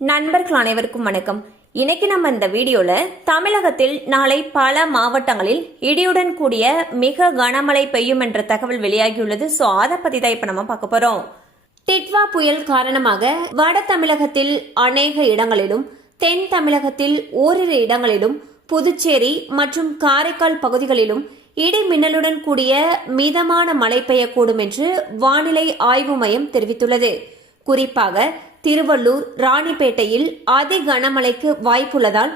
நண்பர்கள் அனைவருக்கும் வணக்கம். இன்னைக்கு நம்ம இந்த வீடியோல தமிழகத்தில் நாளை பல மாவட்டங்களில் இடியுடன் கூடிய மிக கனமழை பெய்யும் என்ற தகவல் வெளியாகியுள்ளது. சோ அதை பத்தி தான் இப்ப நம்ம பார்க்க போறோம். டிட்வா புயல் காரணமாக வட தமிழகத்தில் அநேக இடங்களிலும், தென் தமிழகத்தில் ஓரிரு இடங்களிலும், புதுச்சேரி மற்றும் காரைக்கால் பகுதிகளிலும் இடி மின்னலுடன் கூடிய மிதமான மழை பெய்யக்கூடும் என்று வானிலை ஆய்வு மையம் தெரிவித்துள்ளது. குறிப்பாக திருவள்ளூர், ராணிப்பேட்டையில் அதி கனமழைக்கு வாய்ப்புள்ளதால்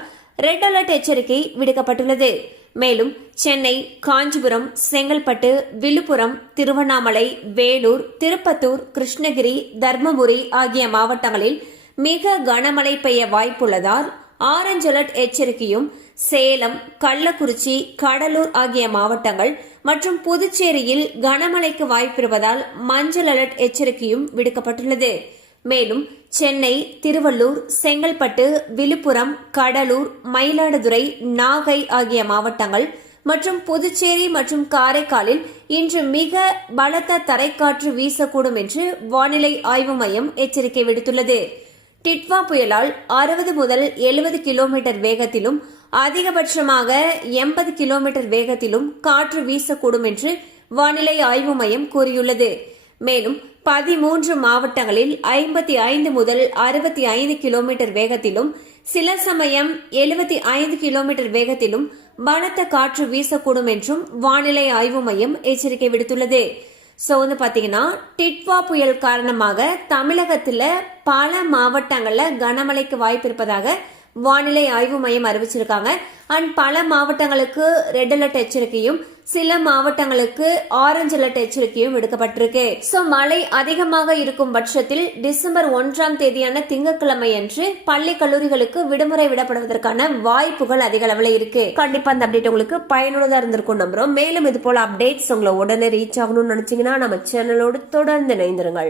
ரெட் அலர்ட் எச்சரிக்கை விடுக்கப்பட்டுள்ளது. மேலும் சென்னை, காஞ்சிபுரம், செங்கல்பட்டு, விழுப்புரம், திருவண்ணாமலை, வேலூர், திருப்பத்தூர், கிருஷ்ணகிரி, தர்மபுரி ஆகிய மாவட்டங்களில் மிக கனமழை பெய்ய வாய்ப்புள்ளதால் ஆரஞ்ச் அலர்ட் எச்சரிக்கையும், சேலம், கள்ளக்குறிச்சி, கடலூர் ஆகிய மாவட்டங்கள் மற்றும் புதுச்சேரியில் கனமழைக்கு வாய்ப்பிருப்பதால் மஞ்சள் அலர்ட் எச்சரிக்கையும் விடுக்கப்பட்டுள்ளது. மேலும் சென்னை, திருவள்ளூர், செங்கல்பட்டு, விழுப்புரம், கடலூர், மயிலாடுதுறை, நாகை ஆகிய மாவட்டங்கள் மற்றும் புதுச்சேரி மற்றும் காரைக்காலில் இன்று மிக பலத்த தரைக்காற்று வீசக்கூடும் என்று வானிலை ஆய்வு மையம் எச்சரிக்கை விடுத்துள்ளது. டிட்வா புயலால் 60 முதல் 70 கிலோமீட்டர் வேகத்திலும், அதிகபட்சமாக 80 கிலோமீட்டர் வேகத்திலும் காற்று வீசக்கூடும் என்று வானிலை ஆய்வு மையம் கூறியுள்ளது. மேலும் 13 மாவட்டங்களில் 55 முதல் 65 கிலோமீட்டர் வேகத்திலும், சில சமயம் 75 கிலோமீட்டர் வேகத்திலும் பலத்த காற்று வீசக்கூடும் என்றும் வானிலை ஆய்வு மையம் எச்சரிக்கை விடுத்துள்ளது. சோ பாத்தீங்கன்னா டிட்வா புயல் காரணமாக தமிழகத்துல பல மாவட்டங்கள்ல கனமழைக்கு வாய்ப்பு இருப்பதாக வானிலை ஆய்வு மையம் அறிவிச்சிருக்காங்க. அண்ட் பல மாவட்டங்களுக்கு ரெட் அலர்ட் எச்சரிக்கையும், சில மாவட்டங்களுக்கு ஆரஞ்சு அலர்ட் எச்சரிக்கையும் விடுக்கப்பட்டிருக்கு. சோ மழை அதிகமாக இருக்கும் பட்சத்தில் டிசம்பர் 1ஆம் தேதியான திங்கட்கிழமை அன்று பள்ளி கல்லூரிகளுக்கு விடுமுறை விடப்படுவதற்கான வாய்ப்புகள் அதிக அளவில் இருக்கு. கண்டிப்பா அந்த அப்டேட் உங்களுக்கு பயனுள்ளதா இருந்திருக்கும் நம்புறோம். மேலும் இது போல அப்டேட்ஸ் உங்களை உடனே ரீச் ஆகணும்னு நினைச்சீங்கன்னா நம்ம சேனலோடு தொடர்ந்து இணைந்திருங்கள்.